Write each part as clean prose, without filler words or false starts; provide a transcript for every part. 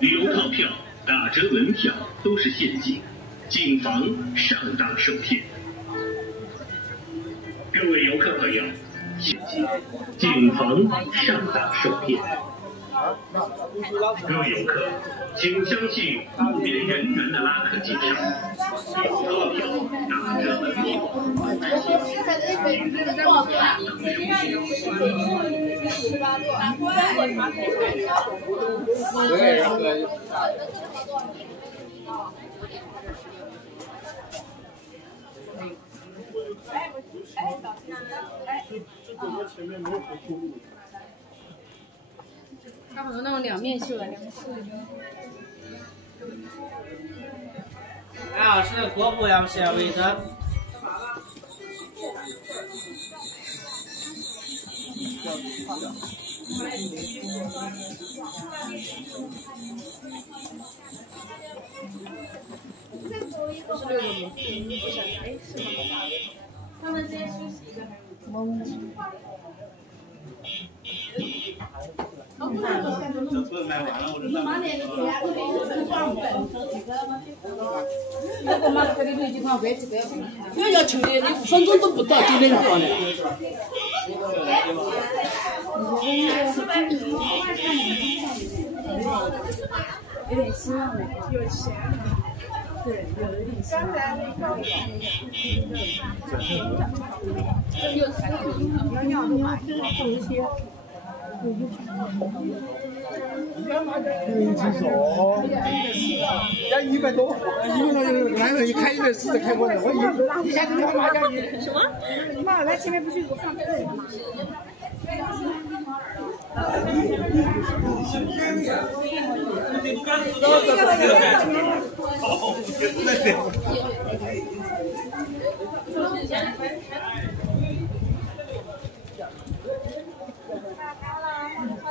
旅游套票、打折门票都是现金，谨防上当受骗。各位游客朋友，切记，谨防上当受骗。各位游客，请相信路边人员的拉客介绍，有套票、打折门票。它好像那种两面绣的，啊，是国服要写为的。他们这些书是一个还是？这车卖完了，我就拿。我妈这里头几块5几个。那要求的，你5分钟都不到就能过了。有点希望的，有钱。对，有一点希望。这又才要的买，有一些。1只手，要100多，100多来回一开140的开过来，我一下子就拿下去。什么？你妈来前面不是有个放这里吗？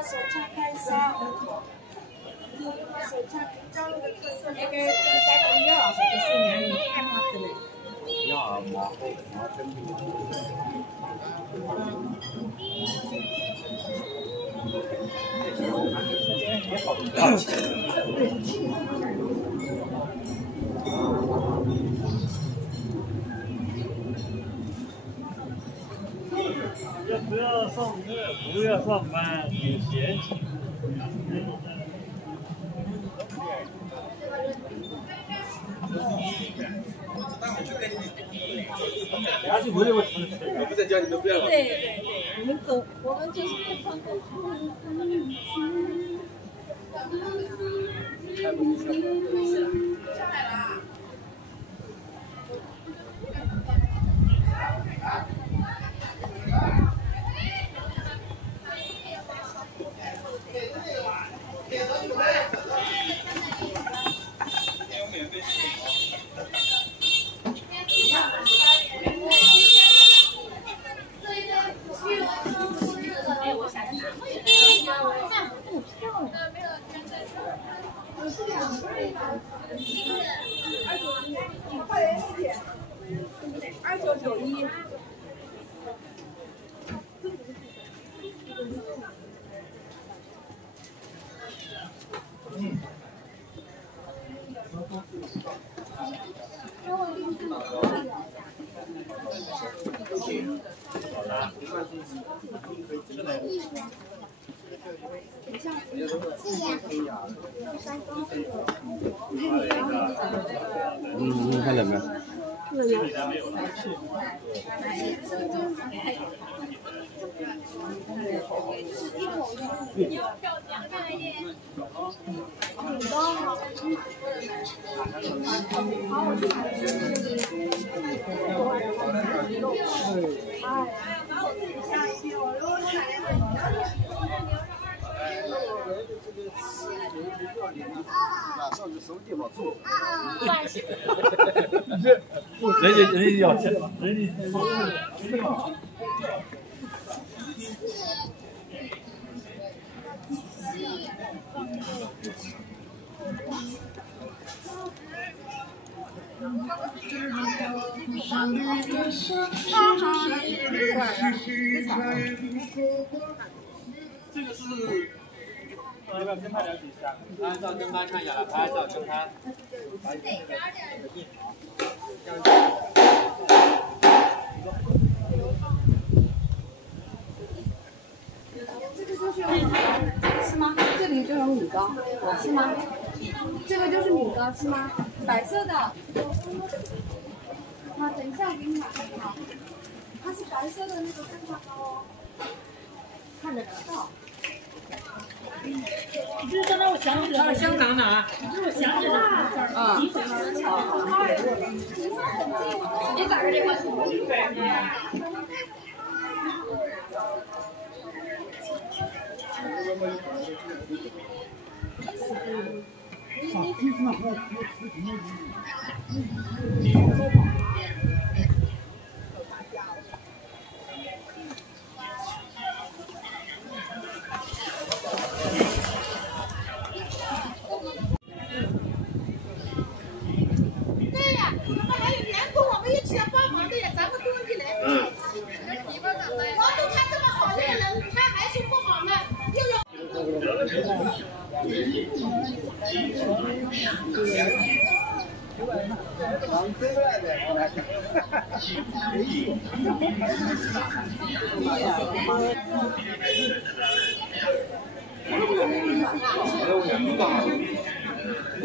手插开沙，手插交了个特色那个3.1啊，就是年龄看他的嘞。呀，马真也不要上课，不要上班，别嫌弃。我不在家，你们不要了。对对对，我们走，我们就是放过下来了。2991。你看冷没？上去什么地方住？人家要钱，人家。这个是要不要跟拍点几下？拍照跟拍看一下了，拍照跟拍。这个就是是吗？这里就有米糕，是吗？这个就是米糕是吗？白色的。好，等一下我给你买一条。它是白色的那个蛋糕哦，看得到。你这是让我想起来了，香肠哪？你让我想起来了。啊。你咋个的？对呀，我们还有员工，我们一起要帮忙的呀，咱们多一来。王总他这么好的人，他还说不好呢，又要。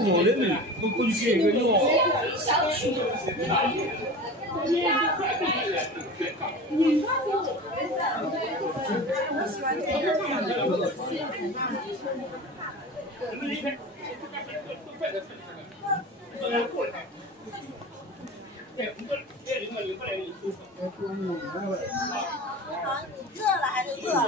我的呢，我滚起一个哟。热了还是热了？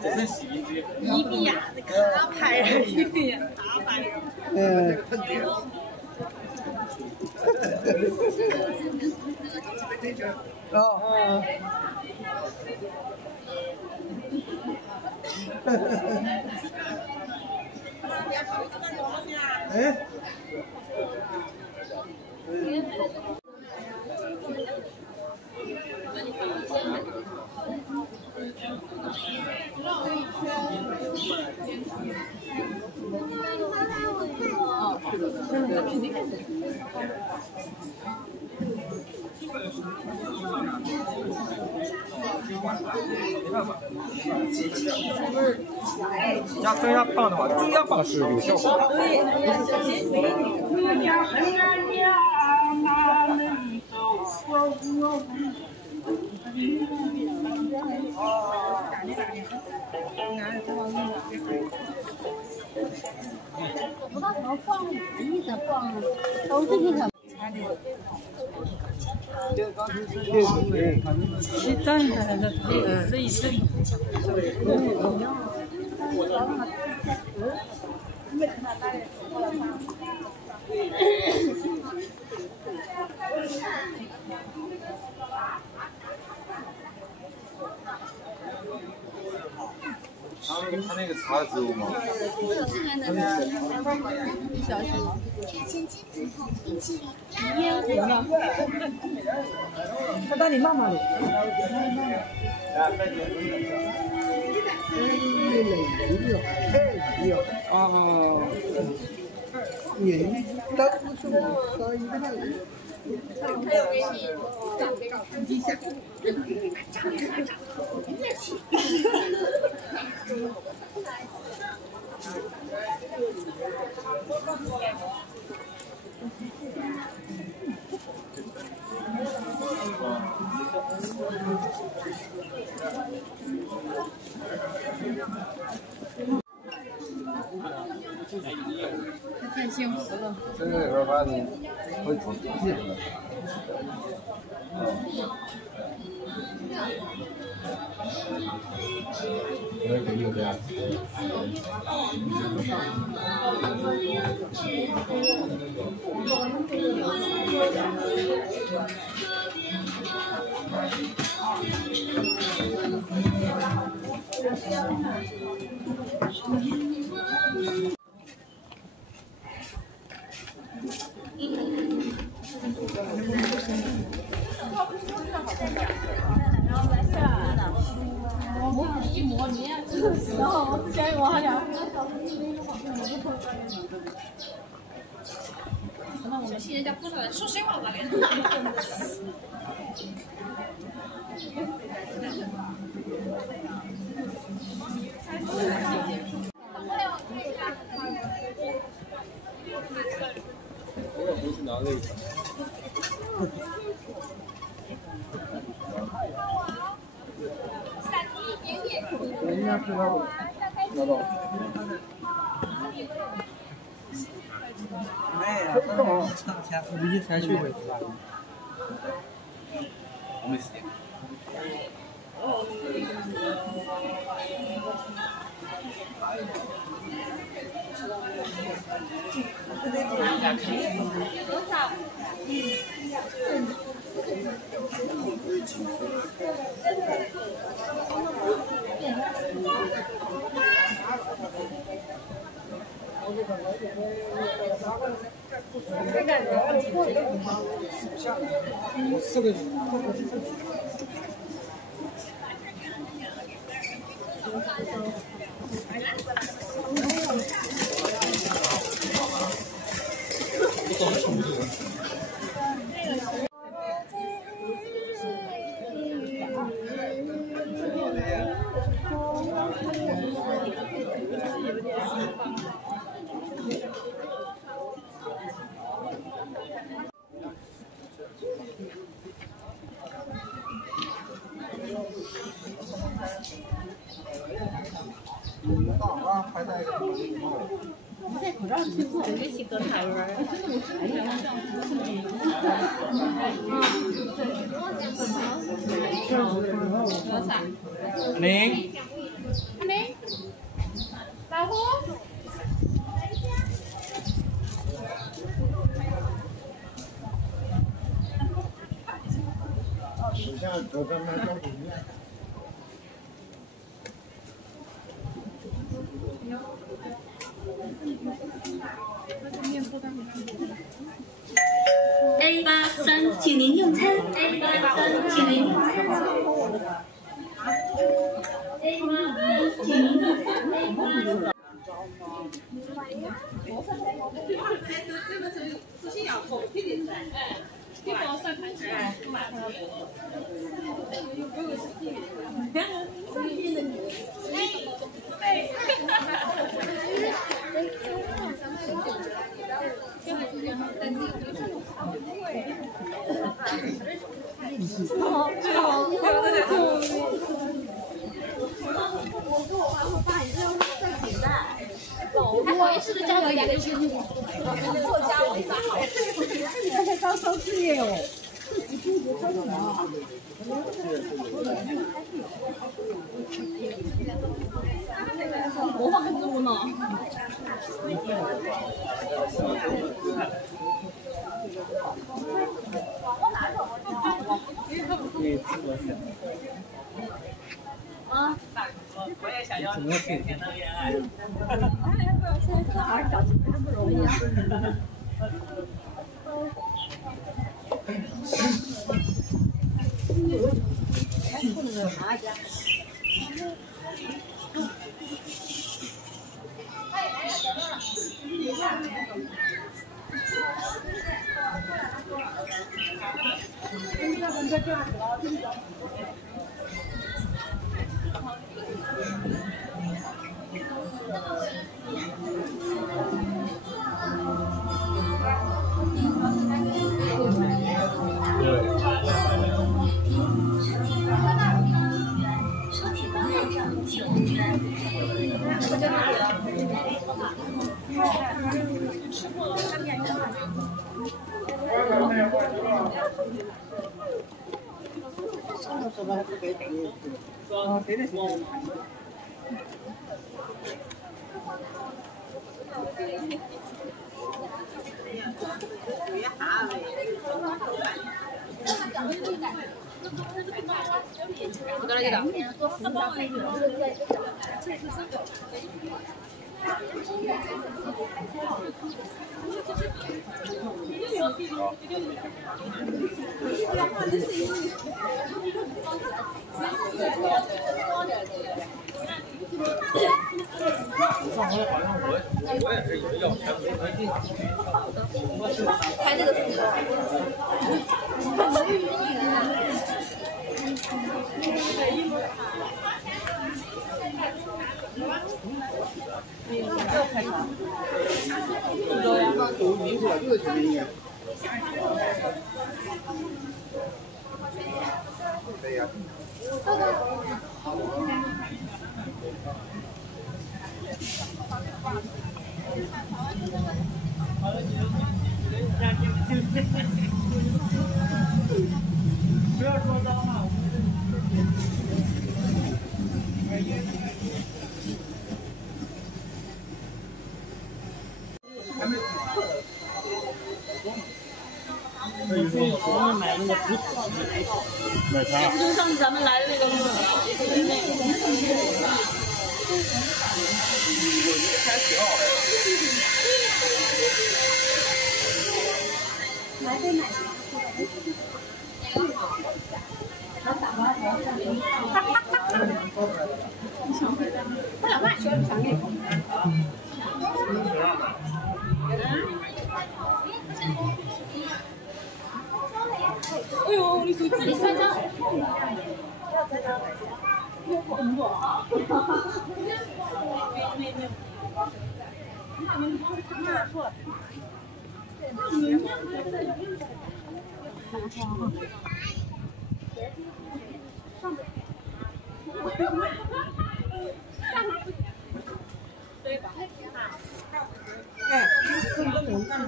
只剩洗衣机。一比呀，可拍了，一比打拍了。哦。哎。加增压棒的话，增压棒是有效果的。不到什么放，一直放，都是一个。去站起来的，这一身。他那个茶植物吗？小什么？他到你妈妈里。年到处到一个那里。他有给你长记下。太幸福了。这个里边把你会自己的。我也可以有这样。然后我之前我好像，那我们新人家碰到人说谁话吧？我回去拿那个。人家知道，拿到。我们一才去回。我没时间。多少？4个。戴口罩去做，我一起搁台湾。多少？零。零。老虎。手下我跟他交给你。A83，请您用餐。A83，请您用餐。A83，请您用餐。我是交给2个亲戚，我家我发好，这个刚收事业哦。我放很多呢。啊。我也想。怎么去？小孩找媳妇真不容易啊。收起包后账9元。我也是以为要钱不会进。拍这个视不要说脏话。我们买那个土土，买啥？不就上次咱们来的那个吗？还挺好的。还得买。他俩卖全给你。哎呦，你手机3张。哎，更多人干的。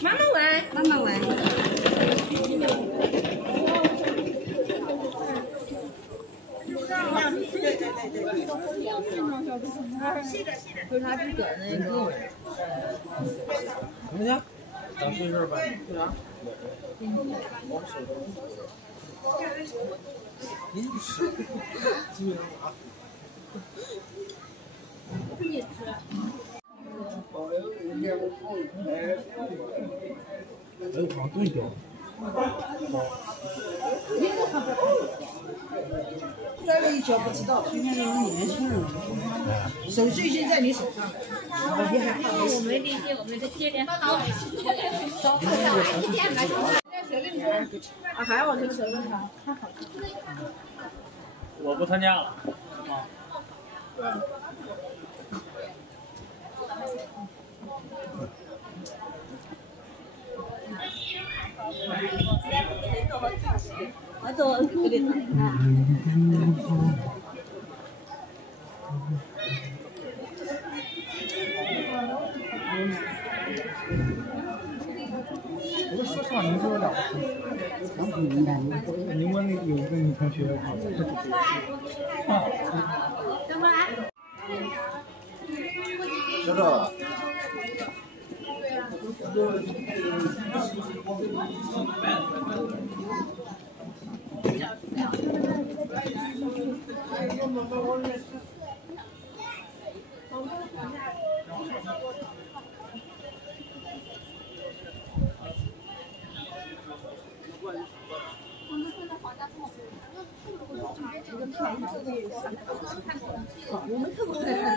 慢慢玩，慢慢玩。就是他自个儿那个。等一下，咱睡这儿吧。为啥？你吃，鸡娃。你吃。还有糖对的。摔了一跤不知道，现在都年轻人了，手续现在你手上。我没理解，我们这接点好。谁跟你说？啊，还要往这个手上看，看好。我不参加了。我走，有点难。不过说实话，您说了不起。你问有一个女同学，等会儿。知道了。我们特别